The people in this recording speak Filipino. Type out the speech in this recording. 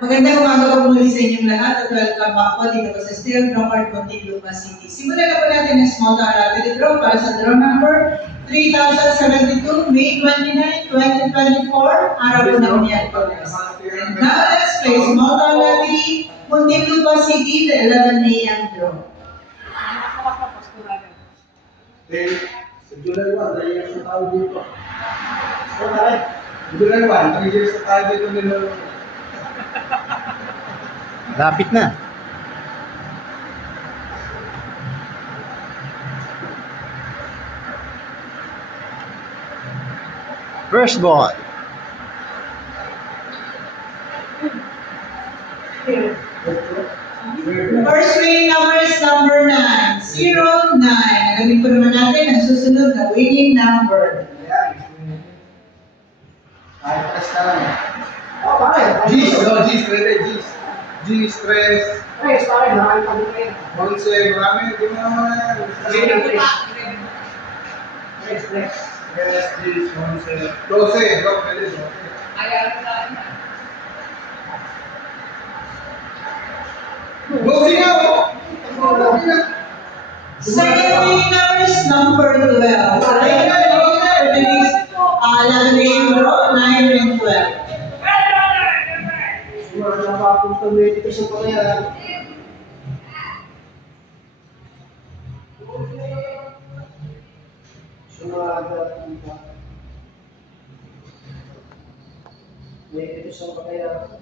Magandang umaga po muli sa inyong lahat at welcome back po dito sa Steel Dropart, Muntinlupa City. Simulan na po natin ang small town lottery draw para sa draw number 3072, May 29, 2024, araw po ng Miyerkules. And now let's play small town lottery, Muntinlupa City, the 11 a.m. draw. Sa July 1, 3 years na tayo dito. July 1, 3 years na tayo dito nila. Lapit na. First ball. First winning number is number 9, 09. Alamin po naman natin ang susunod na winning number. Ay, press ka lang. Oh, pare. G's, no, G's, pwede, G's. G's, stress. Press, pare, marami pa din. Monse, marami, hindi mo naman yan. Press, press. Yes, G's, Monse. 12, no, pwede, no. Ayaw na. Monse nga, oh. Second winning number is number 12. Laging draw, 9 and 12. Siguro na ba kung pag-wait ito sa palayan? Wait ito sa palayan.